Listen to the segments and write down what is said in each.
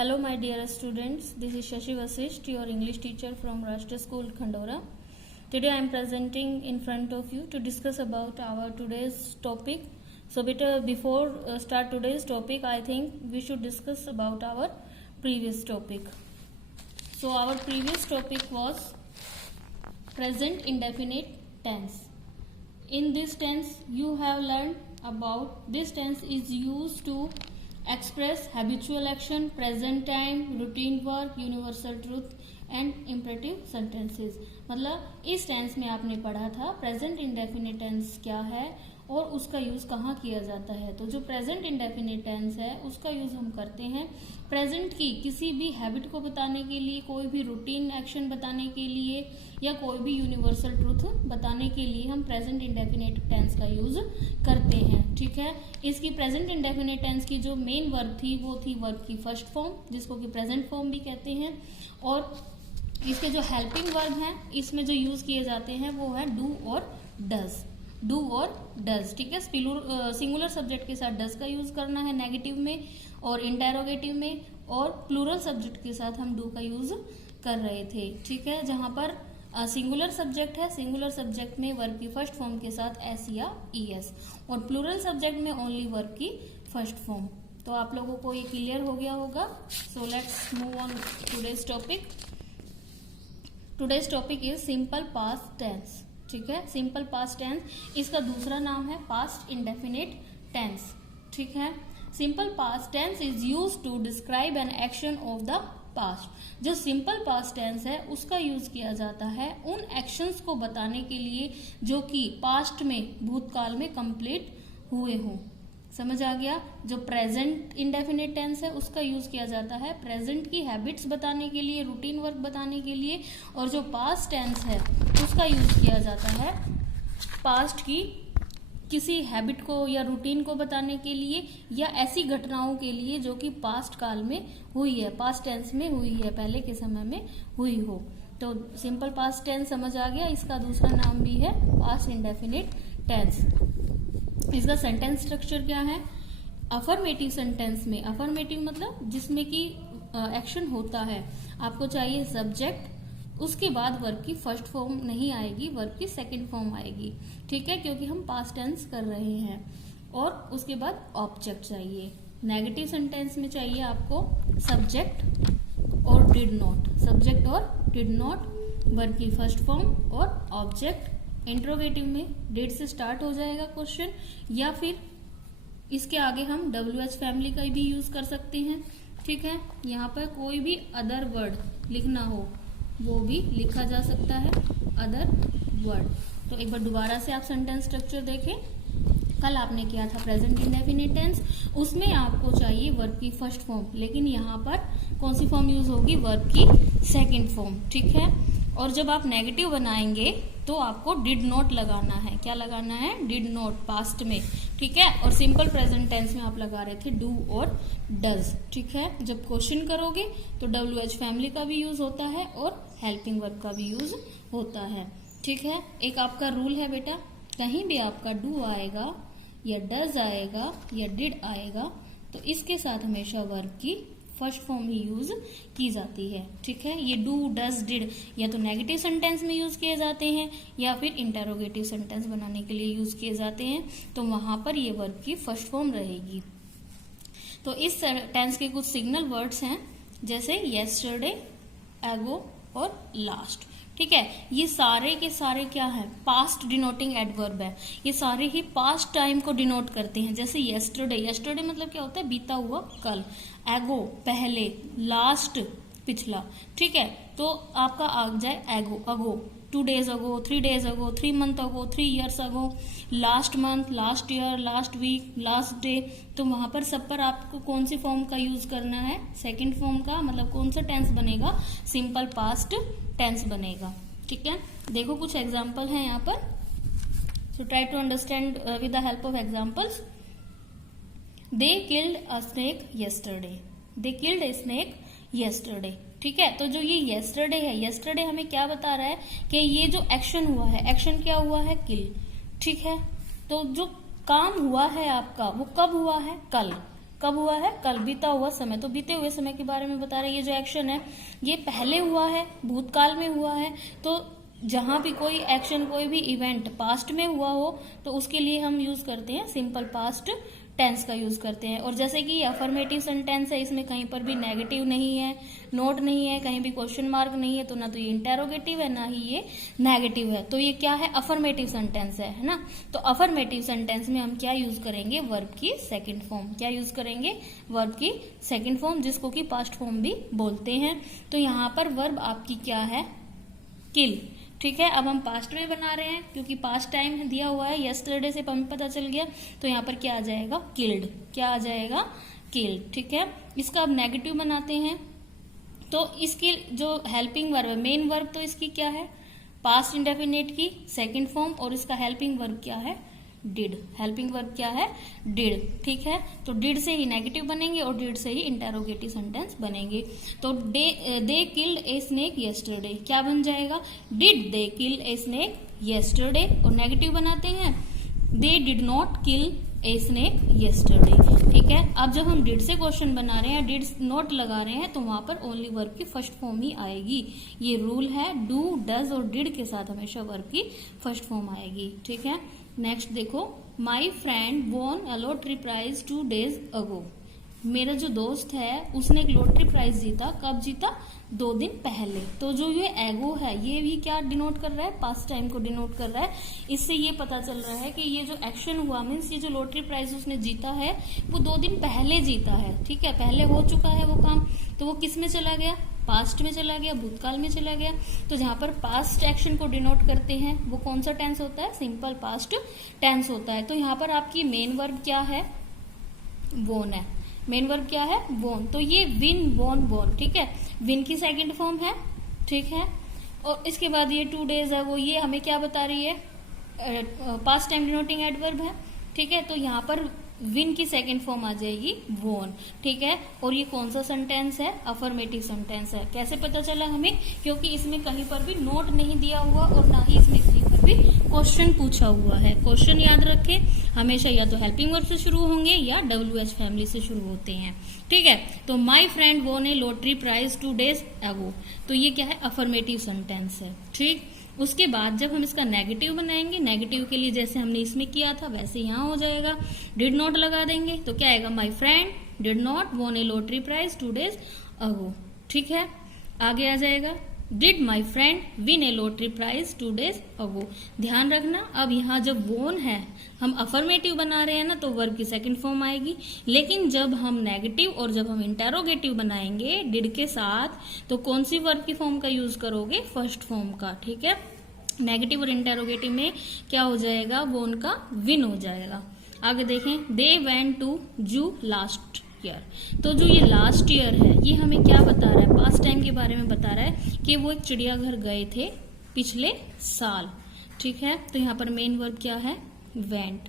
Hello my dear students, this is Shashi Vasisht, your English teacher from Rashtra School, Khandora. Today I am presenting in front of you to discuss about our today's topic. So before start today's topic, I think we should discuss about our previous topic. So our previous topic was present indefinite tense. In this tense you have learned about this tense is used to express habitual action, present time, routine work, universal truth and imperative sentences. मतलब इस tense में आपने पढ़ा था present indefinite tense क्या है और उसका यूज कहाँ किया जाता है. तो जो प्रेजेंट इंडेफिनिट टेंस है उसका यूज हम करते हैं प्रेजेंट की किसी भी हैबिट को बताने के लिए, कोई भी रूटीन एक्शन बताने के लिए या कोई भी यूनिवर्सल ट्रूथ बताने के लिए हम प्रेजेंट इंडेफिनिट टेंस का यूज करते हैं. ठीक है. इसकी प्रेजेंट इंडेफिनिट टेंस की जो मेन वर्ब थी वो थी वर्ब की फर्स्ट फॉर्म, जिसको कि प्रेजेंट फॉर्म भी कहते हैं. और इसके जो हेल्पिंग वर्ब हैं इसमें जो यूज किए जाते हैं वो है डू और डज. डू और डज. ठीक है. सिंगुलर सब्जेक्ट के साथ डज का यूज करना है नेगेटिव में और इंटेरोगेटिव में, और प्लूरल सब्जेक्ट के साथ हम डू का यूज कर रहे थे. ठीक है. जहां पर सिंगुलर सब्जेक्ट है, सिंगुलर सब्जेक्ट में वर्ब की फर्स्ट फॉर्म के साथ एस या ईएस, और प्लूरल सब्जेक्ट में ओनली वर्ब की फर्स्ट फॉर्म. तो आप लोगों को ये क्लियर हो गया होगा. So let's move on today's topic. Today's topic is simple past tense. ठीक है. सिंपल पास्ट टेंस, इसका दूसरा नाम है पास्ट इंडेफिनिट टेंस. ठीक है. Simple past tense is used to describe an action of the past. जो सिंपल पास्ट टेंस है उसका यूज किया जाता है उन एक्शंस को बताने के लिए जो कि पास्ट में, भूतकाल में कंप्लीट हुए हों. समझ आ गया. जो प्रेजेंट इंडेफिनिट टेंस है उसका यूज किया जाता है प्रेजेंट की हैबिट्स बताने के लिए, रूटीन वर्क बताने के लिए, और जो पास्ट टेंस है उसका यूज किया जाता है पास्ट की किसी हैबिट को या रूटीन को बताने के लिए या ऐसी घटनाओं के लिए जो कि पास्ट काल में हुई है, पास्ट टेंस में हुई है, पहले के समय में हुई हो. तो सिंपल पास्ट टेंस समझ आ गया. इसका दूसरा नाम भी है पास्ट इंडेफिनिट टेंस. इसका सेंटेंस स्ट्रक्चर क्या है. अफर्मेटिव सेंटेंस में, अफर्मेटिव मतलब जिसमें कि एक्शन होता है, आपको चाहिए सब्जेक्ट, उसके बाद वर्ब की फर्स्ट फॉर्म नहीं आएगी, वर्ब की सेकंड फॉर्म आएगी. ठीक है. क्योंकि हम पास्ट टेंस कर रहे हैं. और उसके बाद ऑब्जेक्ट चाहिए. नेगेटिव सेंटेंस में चाहिए आपको सब्जेक्ट और डिड नॉट, सब्जेक्ट और डिड नॉट, वर्ब की फर्स्ट फॉर्म और ऑब्जेक्ट. इंट्रोगेटिव में डिड से स्टार्ट हो जाएगा क्वेश्चन, या फिर इसके आगे हम WH फैमिली का भी यूज कर सकते हैं. ठीक है. यहाँ पर कोई भी अदर वर्ड लिखना हो वो भी लिखा जा सकता है, अदर वर्ड. तो एक बार दोबारा से आप सेंटेंस स्ट्रक्चर देखें. कल आपने किया था प्रेजेंट इंडेफिनिट टेंस, उसमें आपको चाहिए वर्ब की फर्स्ट फॉर्म, लेकिन यहाँ पर कौन सी फॉर्म यूज होगी, वर्ब की सेकंड फॉर्म. ठीक है. और जब आप नेगेटिव बनाएंगे तो आपको डिड नॉट लगाना है. क्या लगाना है, डिड नॉट, पास्ट में. ठीक है. और सिंपल प्रेजेंट टेंस में आप लगा रहे थे डू और डज. ठीक है. जब क्वेश्चन करोगे तो WH फैमिली का भी यूज होता है और हेल्पिंग वर्ब का भी यूज होता है. ठीक है. एक आपका रूल है बेटा, कहीं भी आपका डू आएगा या डज आएगा या डिड आएगा तो इसके साथ हमेशा वर्ब की फर्स्ट फॉर्म ही यूज की जाती है. ठीक है. ये डू, डज, डिड या तो नेगेटिव सेंटेंस में यूज किए जाते हैं या फिर इंटेरोगेटिव सेंटेंस बनाने के लिए यूज किए जाते हैं, तो वहां पर ये वर्ब की फर्स्ट फॉर्म रहेगी. तो इस टेंस के कुछ सिग्नल वर्ड्स हैं जैसे येस्टरडे, एगो और लास्ट. ठीक है. ये सारे के सारे क्या है, पास्ट डिनोटिंग एडवर्ब है. ये सारे ही पास्ट टाइम को डिनोट करते हैं. जैसे येस्टरडे, येस्टरडे मतलब क्या होता है, बीता हुआ कल. एगो पहले, लास्ट पिछला. ठीक है. तो आपका आ जाए ago, ago, 2 days ago, 3 days ago, 3 month ago, 3 years ago, last month, last year, last week, last day. तो वहां पर सब पर आपको कौन सी फॉर्म का यूज करना है, सेकंड फॉर्म का. मतलब कौन सा टेंस बनेगा, सिंपल पास्ट टेंस बनेगा. ठीक है. देखो कुछ एग्जाम्पल है यहाँ पर. So try to understand with the help of examples. They killed a snake yesterday. They killed a snake yesterday. ठीक है. तो जो ये येस्टरडे है, येस्टरडे हमें क्या बता रहा है कि ये जो एक्शन हुआ है, एक्शन क्या हुआ है, किल. ठीक है. तो जो काम हुआ है आपका वो कब हुआ है, कल. कब हुआ है? कल। बीता हुआ समय, तो बीते हुए समय के बारे में बता रहे हैं। ये जो एक्शन है ये पहले हुआ है, भूतकाल में हुआ है। तो जहां भी कोई एक्शन, कोई भी इवेंट पास्ट में हुआ हो तो उसके लिए हम यूज करते हैं सिंपल पास्ट टेंस का यूज करते हैं। और जैसे कि अफर्मेटिव सेंटेंस है, इसमें कहीं पर भी नेगेटिव नहीं है, नोट नहीं है, कहीं भी क्वेश्चन मार्क नहीं है, तो ना तो ये इंटेरोगेटिव है ना ही ये नेगेटिव है। तो ये क्या है? अफर्मेटिव सेंटेंस है ना। तो अफर्मेटिव सेंटेंस में हम क्या यूज करेंगे? वर्ब की सेकंड फॉर्म। क्या यूज करेंगे? वर्ब की सेकंड फॉर्म, जिसको कि पास्ट फॉर्म भी बोलते हैं। तो यहाँ पर वर्ब आपकी क्या है? किल। ठीक है, अब हम पास्ट में बना रहे हैं क्योंकि पास्ट टाइम दिया हुआ है, यस्टरडे से हमें पता चल गया। तो यहाँ पर क्या आ जाएगा? किल्ड। क्या आ जाएगा? किल्ड। ठीक है, इसका अब नेगेटिव बनाते हैं। तो इसकी जो हेल्पिंग वर्ब है, मेन वर्ब तो इसकी क्या है? पास्ट इंडेफिनिट की सेकंड फॉर्म, और इसका हेल्पिंग वर्ब क्या है? डिड। हेल्पिंग वर्ब क्या है? डिड। ठीक है, तो डिड से ही नेगेटिव बनेंगे और डिड से ही इंटेरोगेटिव सेंटेंस बनेंगे। तो they killed a snake yesterday, क्या बन जाएगा? Did they kill a snake yesterday. और नेगेटिव बनाते हैं, they did not kill a snake yesterday. ठीक है, अब जब हम डिड से क्वेश्चन बना रहे हैं, डिड नॉट लगा रहे हैं, तो वहां पर ओनली वर्ब की फर्स्ट फॉर्म ही आएगी। ये रूल है, डू, डज और डिड के साथ हमेशा वर्ब की फर्स्ट फॉर्म आएगी। ठीक है, नेक्स्ट देखो, my friend won a lottery prize 2 days ago. मेरा जो दोस्त है उसने एक लॉटरी प्राइज जीता। कब जीता? 2 दिन पहले। तो जो ये एगो है ये भी क्या डिनोट कर रहा है? पास्ट टाइम को डिनोट कर रहा है। इससे ये पता चल रहा है कि ये जो एक्शन हुआ, मीन्स ये जो लॉटरी प्राइज उसने जीता है वो 2 दिन पहले जीता है। ठीक है, पहले हो चुका है वो काम, तो वो किस में चला गया? पास्ट में चला गया, भूतकाल में चला गया। तो जहां पर पास्ट एक्शन को डिनोट करते हैं वो कौन सा टेंस होता है? सिंपल पास्ट टेंस होता है। तो यहाँ पर आपकी मेन वर्ब क्या है? वोन है। मेन वर्ब क्या है? वोन। तो ये विन, वोन, वोन। ठीक है, विन की सेकंड फॉर्म है। ठीक है, और इसके बाद ये 2 days है, वो ये हमें क्या बता रही है? पास्ट टाइम डिनोटिंग एडवर्ब है। ठीक है, तो यहाँ पर विन की सेकंड फॉर्म आ जाएगी वोन। ठीक है, और ये कौन सा सेंटेंस है? अफर्मेटिव सेंटेंस है। कैसे पता चला हमें? क्योंकि इसमें कहीं पर भी नोट नहीं दिया हुआ और ना ही इसमें कहीं पर भी क्वेश्चन पूछा हुआ है। क्वेश्चन याद रखें, हमेशा या तो हेल्पिंग वर्ब से शुरू होंगे या WH फैमिली से शुरू होते हैं। ठीक है, तो माई फ्रेंड वोन ए लॉटरी प्राइज 2 days अगो। तो ये क्या है? अफर्मेटिव सेंटेंस है। ठीक, उसके बाद जब हम इसका नेगेटिव बनाएंगे, नेगेटिव के लिए जैसे हमने इसमें किया था वैसे यहाँ हो जाएगा, डिड नॉट लगा देंगे। तो क्या आएगा? My friend did not won a lottery prize 2 days ago. ठीक है, आगे आ जाएगा, did my friend win a lottery prize 2 days ago. ध्यान रखना, अब यहाँ जब वोन है, हम अफर्मेटिव बना रहे हैं ना, तो वर्ब की सेकंड फॉर्म आएगी। लेकिन जब हम नेगेटिव और जब हम इंटेरोगेटिव बनाएंगे डिड के साथ, तो कौन सी वर्ब की फॉर्म का यूज करोगे? फर्स्ट फॉर्म का। ठीक है, नेगेटिव और इंटेरोगेटिव में क्या हो जाएगा? वोन का विन हो जाएगा। आगे देखें, दे वेंट टू जू लास्ट ईयर। तो जो ये लास्ट ईयर है ये हमें क्या बता रहा है? पास्ट टाइम के बारे में बता रहा है कि वो एक चिड़ियाघर गए थे पिछले साल। ठीक है, तो यहाँ पर मेन वर्ब क्या है? वेंट।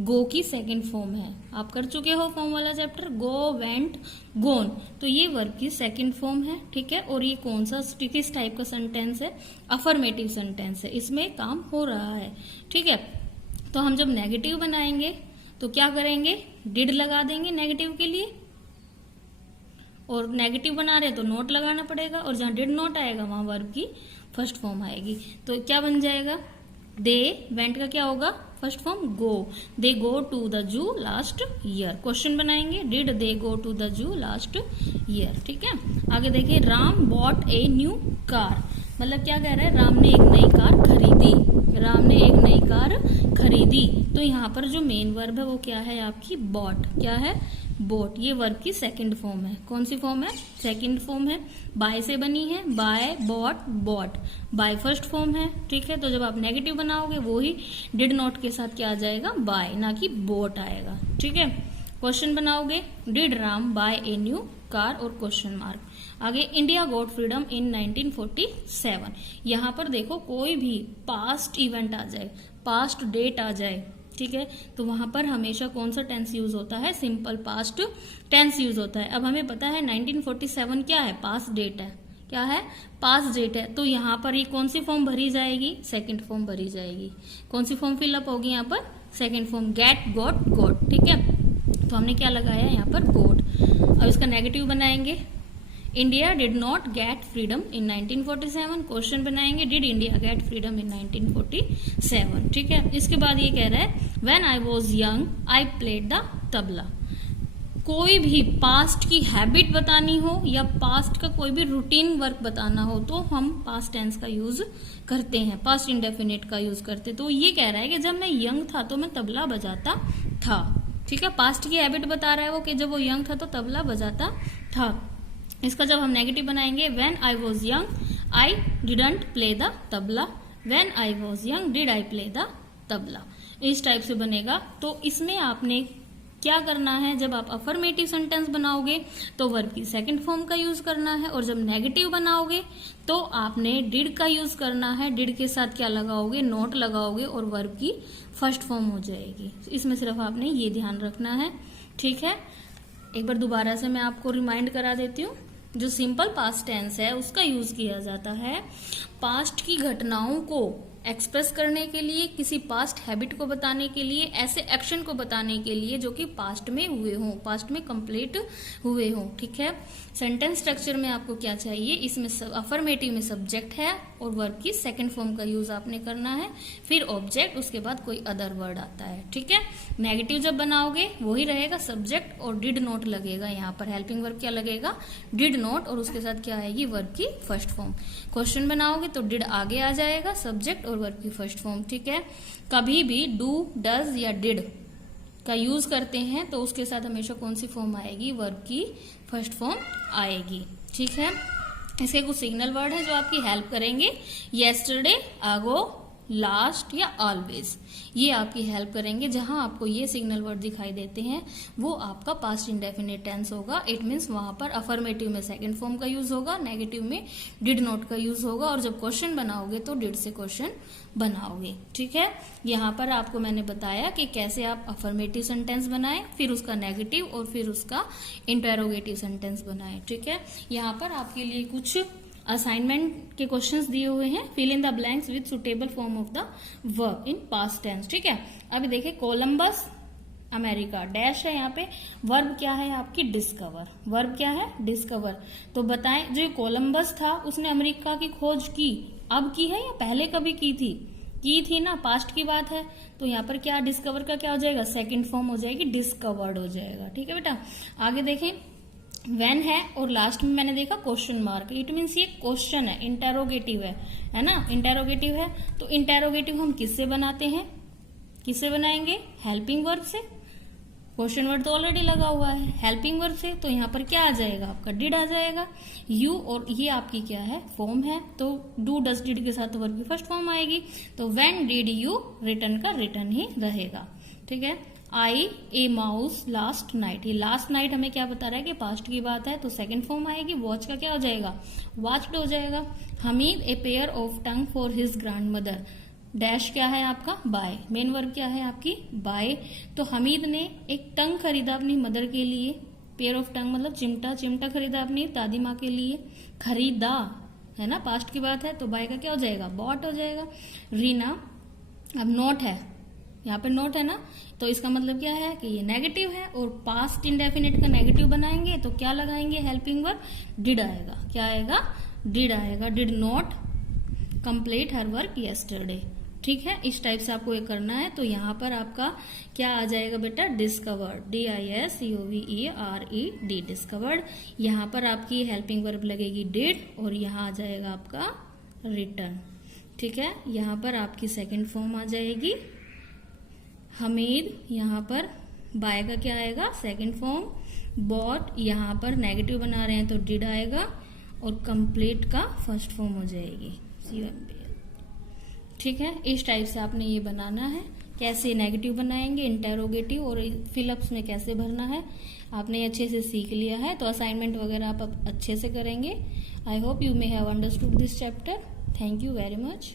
गो की सेकंड फॉर्म है, आप कर चुके हो फॉर्म वाला चैप्टर, गो, वेंट, गोन। तो ये वर्ब की सेकंड फॉर्म है। ठीक है, और ये कौन सा किस टाइप का सेंटेंस है? अफर्मेटिव सेंटेंस है, इसमें काम हो रहा है। ठीक है, तो हम जब नेगेटिव बनाएंगे तो क्या करेंगे? डिड लगा देंगे नेगेटिव के लिए, और नेगेटिव बना रहे तो नोट लगाना पड़ेगा, और जहां डिड नोट आएगा वहां वर्ब की फर्स्ट फॉर्म आएगी। तो क्या बन जाएगा? दे वेंट का क्या होगा? First form go. They go to the zoo last year. Question बनाएंगे, did they go to the zoo last year. ठीक है, आगे देखिए, Ram bought a new car. मतलब क्या कह रहा है? राम ने एक नई कार खरीदी। राम ने एक नई कार खरीदी। तो यहाँ पर जो मेन वर्ब है वो क्या है? आपकी बॉट। क्या है? बोट। ये वर्ब की सेकंड फॉर्म है। कौन सी फॉर्म है? सेकंड फॉर्म है, बाय से बनी है, buy, bought, bought. Buy first form है। ठीक है, तो जब आप नेगेटिव बनाओगे वो ही डिड नॉट के साथ क्या आ जाएगा? बाय, ना कि बोट आएगा। ठीक है, क्वेश्चन बनाओगे, did Ram buy a new car और क्वेश्चन मार्क। आगे, इंडिया गॉट फ्रीडम इन 1947। यहाँ पर देखो कोई भी पास्ट इवेंट आ जाए, पास्ट डेट आ जाए, ठीक है, तो वहां पर हमेशा कौन सा टेंस यूज होता है? सिंपल पास्ट टेंस यूज होता है। अब हमें पता है 1947 क्या है? पास्ट डेट है। क्या है? पास्ट डेट है। तो यहाँ पर ये कौन सी फॉर्म भरी जाएगी? सेकंड फॉर्म भरी जाएगी। कौन सी फॉर्म फिलअप होगी यहाँ पर? Second form, get, got, got. ठीक है, तो हमने क्या लगाया यहाँ पर कोड। अब इसका नेगेटिव बनाएंगे, India did not get freedom in 1947। Question बनाएंगे, did India get freedom in 1947। ठीक है, इसके बाद ये कह रहा है when I was young I played the tabla. कोई भी पास्ट की हैबिट बतानी हो या पास्ट का कोई भी रूटीन वर्क बताना हो तो हम पास्ट टेंस का यूज करते हैं, पास्ट इंडेफिनिट का यूज करते। तो ये कह रहा है कि जब मैं यंग था तो मैं तबला बजाता था। ठीक है, पास्ट की हैबिट बता रहा है वो कि जब वो यंग था तो तबला बजाता था। इसका जब हम नेगेटिव बनाएंगे, when I was young I didn't play the tabla, when I was young did I play the tabla. इस टाइप से बनेगा। तो इसमें आपने क्या करना है, जब आप अफर्मेटिव सेंटेंस बनाओगे तो वर्ब की सेकंड फॉर्म का यूज करना है, और जब नेगेटिव बनाओगे तो आपने डिड का यूज करना है। डिड के साथ क्या लगाओगे, नॉट लगाओगे, और वर्ब की फर्स्ट फॉर्म हो जाएगी। इसमें सिर्फ आपने ये ध्यान रखना है। ठीक है, एक बार दोबारा से मैं आपको रिमाइंड करा देती हूँ। जो सिंपल पास्ट टेंस है उसका यूज किया जाता है पास्ट की घटनाओं को एक्सप्रेस करने के लिए, किसी पास्ट हैबिट को बताने के लिए, ऐसे एक्शन को बताने के लिए जो कि पास्ट में हुए हों, पास्ट में कंप्लीट हुए हों। ठीक है, सेंटेंस स्ट्रक्चर में आपको क्या चाहिए, इसमें अफर्मेटिव में सब्जेक्ट है और वर्ब की सेकंड फॉर्म का यूज आपने करना है, फिर ऑब्जेक्ट, उसके बाद कोई अदर वर्ड आता है। ठीक है, नेगेटिव जब बनाओगे वही रहेगा, सब्जेक्ट और डिड नॉट लगेगा। यहाँ पर हेल्पिंग वर्ब क्या लगेगा, डिड नॉट, और उसके साथ क्या आएगी, वर्ब की फर्स्ट फॉर्म। क्वेश्चन बनाओगे तो डिड आगे आ जाएगा, सब्जेक्ट और वर्ब की फर्स्ट फॉर्म। ठीक है, कभी भी डू, डज या डिड का यूज करते हैं तो उसके साथ हमेशा कौन सी फॉर्म आएगी, वर्ब की फर्स्ट फॉर्म आएगी। ठीक है, इसके कुछ सिग्नल वर्ड है जो आपकी हेल्प करेंगे, येस्टरडे, अगो, लास्ट या ऑलवेज, ये आपकी हेल्प करेंगे। जहां आपको ये सिग्नल वर्ड दिखाई देते हैं वो आपका पास्ट इंडेफिनिट टेंस होगा। इट मीन्स वहां पर अफर्मेटिव में सेकंड फॉर्म का यूज होगा, नेगेटिव में डिड नॉट का यूज होगा, और जब क्वेश्चन बनाओगे तो डिड से क्वेश्चन बनाओगे। ठीक है, यहाँ पर आपको मैंने बताया कि कैसे आप अफर्मेटिव सेंटेंस बनाएं, फिर उसका नेगेटिव और फिर उसका इंटेरोगेटिव सेंटेंस बनाएं। ठीक है, यहाँ पर आपके लिए कुछ असाइनमेंट के क्वेश्चंस दिए हुए हैं, fill in the blanks with suitable form of the verb in past tense. ठीक है, अभी देखिए कोलंबस अमेरिका, डैश है यहाँ पे, वर्ब क्या है आपकी, डिस्कवर। वर्ब क्या है, डिस्कवर। तो बताएं, जो कोलंबस था उसने अमेरिका की खोज की, अब की है या पहले कभी की थी ना, पास्ट की बात है। तो यहाँ पर क्या, डिस्कवर का क्या हो जाएगा, सेकंड फॉर्म हो जाएगी, डिस्कवर्ड हो जाएगा। ठीक है बेटा, आगे देखें, व्हेन है और लास्ट में मैंने देखा क्वेश्चन मार्क, इट मीन्स ये क्वेश्चन है, इंटेरोगेटिव है ना, इंटेरोगेटिव है। तो इंटेरोगेटिव हम किससे बनाते हैं, किससे बनाएंगे, हेल्पिंग वर्ब से। क्वेश्चन वर्ड तो ऑलरेडी लगा हुआ है, हेल्पिंग वर्ब से, तो यहाँ पर क्या आ जाएगा, आपका डिड आ जाएगा। यू, और ये आपकी क्या है, फॉर्म है, तो डू, डज, डिड के साथ वर्ब की फर्स्ट फॉर्म आएगी। तो व्हेन डिड यू, रिटर्न का रिटर्न ही रहेगा। ठीक है, आई ए माउस लास्ट नाइट, ये लास्ट नाइट हमें क्या बता रहा है कि पास्ट की बात है, तो सेकंड फॉर्म आएगी। वॉच का क्या हो जाएगा, वॉच्ड हो जाएगा। Hamid a pair of tongue for his grand mother, dash क्या है आपका, बाय, मेन वर्ब क्या है आपकी, बाय। तो हमीद ने एक टंग खरीदा अपनी मदर के लिए, पेयर ऑफ टंग मतलब चिमटा, चिमटा खरीदा अपनी दादी माँ के लिए, खरीदा है ना, पास्ट की बात है, तो बाय का क्या हो जाएगा, बॉट हो जाएगा। रीना, अब नोट है, यहाँ पे नोट है ना, तो इसका मतलब क्या है कि ये नेगेटिव है, और पास्ट इंडेफिनिट का नेगेटिव बनाएंगे तो क्या लगाएंगे, हेल्पिंग वर्ब, डिड आएगा। क्या आएगा, डिड आएगा। Did not complete her work yesterday. ठीक है, इस टाइप से आपको ये करना है। तो यहाँ पर आपका क्या आ जाएगा बेटा, डिस्कवर्ड, DISCOVERED, डिस्कवर्ड। यहाँ पर आपकी हेल्पिंग वर्ब लगेगी डिड, और यहाँ आ जाएगा आपका रिटर्न। ठीक है, यहाँ पर आपकी सेकंड फॉर्म आ जाएगी हमीद, यहाँ पर बाय का क्या आएगा, सेकंड फॉर्म। बॉट, यहाँ पर नेगेटिव बना रहे हैं तो डिड आएगा, और कंप्लीट का फर्स्ट फॉर्म हो जाएगी COMPL। ठीक है, इस टाइप से आपने ये बनाना है। कैसे नेगेटिव बनाएंगे, इंटेरोगेटिव, और फिलअप्स में कैसे भरना है आपने अच्छे से सीख लिया है। तो असाइनमेंट वगैरह आप अच्छे से करेंगे। I hope you may have understood this chapter. Thank you very much.